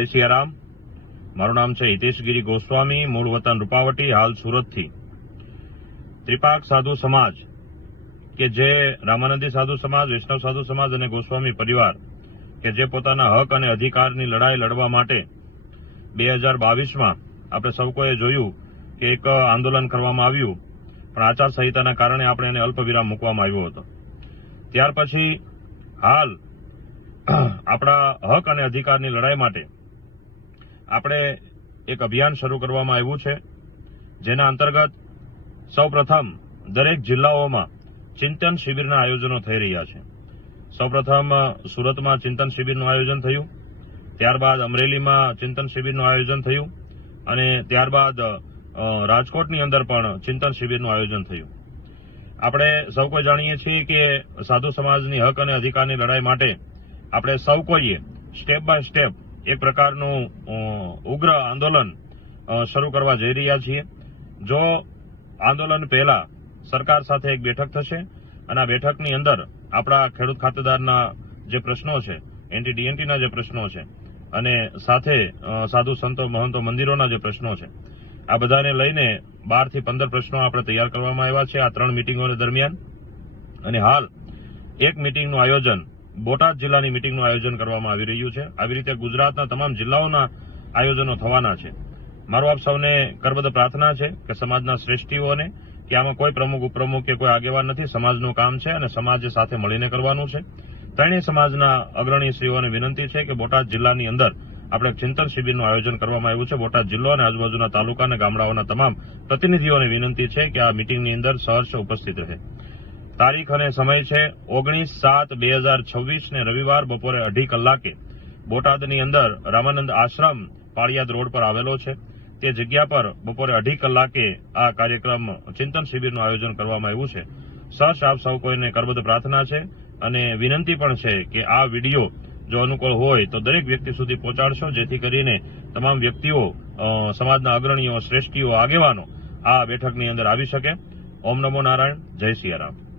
જય સિયારામ। મારું નામ છે હિતેશ ગિરી ગોસ્વામી, મૂળ વતન રૂપાવટી, હાલ સુરતથી। ત્રિપાક સાધુ સમાજ કે જે રામાનંદી સાધુ સમાજ, વૈષ્ણવ સાધુ સમાજ અને ગોસ્વામી પરિવાર કે જે પોતાના હક અને અધિકારની લડાઈ લડવા માટે 2022માં આપણે સૌ કોઈએ જોયું કે એક આંદોલન કરવામાં આવ્યું, પણ આચારસંહિતાના કારણે આપણે એને અલ્પવિરામ મૂકવામાં આવ્યો હતો। ત્યાર પછી હાલ આપણા હક અને અધિકારની લડાઈ માટે આપણે એક અભિયાન શરૂ કરવામાં આવ્યું છે, જેના અંતર્ગત સૌપ્રથમ દરેક જિલ્લાઓમાં ચિંતન શિબિરના આયોજનો થઈ રહ્યા છે। સૌપ્રથમ સુરતમાં ચિંતન શિબિરનું આયોજન થયું, ત્યારબાદ અમરેલીમાં ચિંતન શિબિરનું આયોજન થયું અને ત્યારબાદ રાજકોટની અંદર પણ ચિંતન શિબિરનું આયોજન થયું। આપણે સૌ કોઈ જાણીએ છીએ કે સાધુ સમાજની હક અને અધિકારની લડાઈ માટે આપણે સૌ કોઈએ સ્ટેપ બાય સ્ટેપ એક પ્રકારનું ઉગ્ર આંદોલન શરૂ કરવા જઈ રહ્યા છીએ। જો આંદોલન પહેલા સરકાર સાથે એક બેઠક થશે અને આ બેઠકની અંદર આપણા ખેડૂત ખાતેદારના જે પ્રશ્નો છે, એનટીડીએનટીના જે પ્રશ્નો છે અને સાથે સાધુ સંતો મહંતો મંદિરોના જે પ્રશ્નો છે, આ બધાને લઈને 12 થી 15 પ્રશ્નો આપણે તૈયાર કરવામાં આવ્યા છે આ 3 મિટિંગો દરમિયાન। અને હાલ એક મિટિંગનું આયોજન, બોટાદ જિલ્લાની મિટિંગનું આયોજન કરવામાં આવી રહ્યું છે। આવી રીતે ગુજરાતના તમામ જિલ્લાઓના આયોજનો થવાના છે। મારું આપ સૌને કરબદ્ધ પ્રાર્થના છે કે સમાજના શ્રેષ્ઠીઓને, કે આમાં કોઈ પ્રમુખ ઉપપ્રમુખ કે કોઈ આગેવાન નથી, સમાજનું કામ છે અને સમાજે સાથે મળીને કરવાનું છે। ત્રણેય સમાજના અગ્રણીશ્રીઓને વિનંતી છે કે બોટાદ જિલ્લાની અંદર આપણે ચિંતન શિબિરનું આયોજન કરવામાં આવ્યું છે। બોટાદ જિલ્લો અને આજુબાજુના તાલુકા અને ગામડાઓના તમામ પ્રતિનિધિઓને વિનંતી છે કે આ મિટિંગની અંદર સહર્ષ ઉપસ્થિત રહે। તારીખ અને સમય છે 19/7/2026 ને રવિવાર બપોરે 2:30 કલાકે બોટાદની અંદર રામાનંદ આશ્રમ પાળિયાદ રોડ પર આવેલો છે। તે જગ્યા પર બપોરે 2:30 કલાકે આ કાર્યક્રમ ચિંતન શિબિરનું આયોજન કરવામાં આવ્યું છે। સહર્ષ આપ સૌ કોઈને કરબદ્ધ પ્રાર્થના છે અને વિનંતી પણ છે કે આ વિડીયો જો અનુકૂળ હોય તો દરેક વ્યક્તિ સુધી પહોંચાડશો, જેથી કરીને તમામ વ્યક્તિઓ, સમાજના અગ્રણીઓ, શ્રેષ્ઠીઓ, આગેવાનો આ બેઠકની અંદર આવી શકે। ઓમ નમો નારાયણ, જય સિયારામ।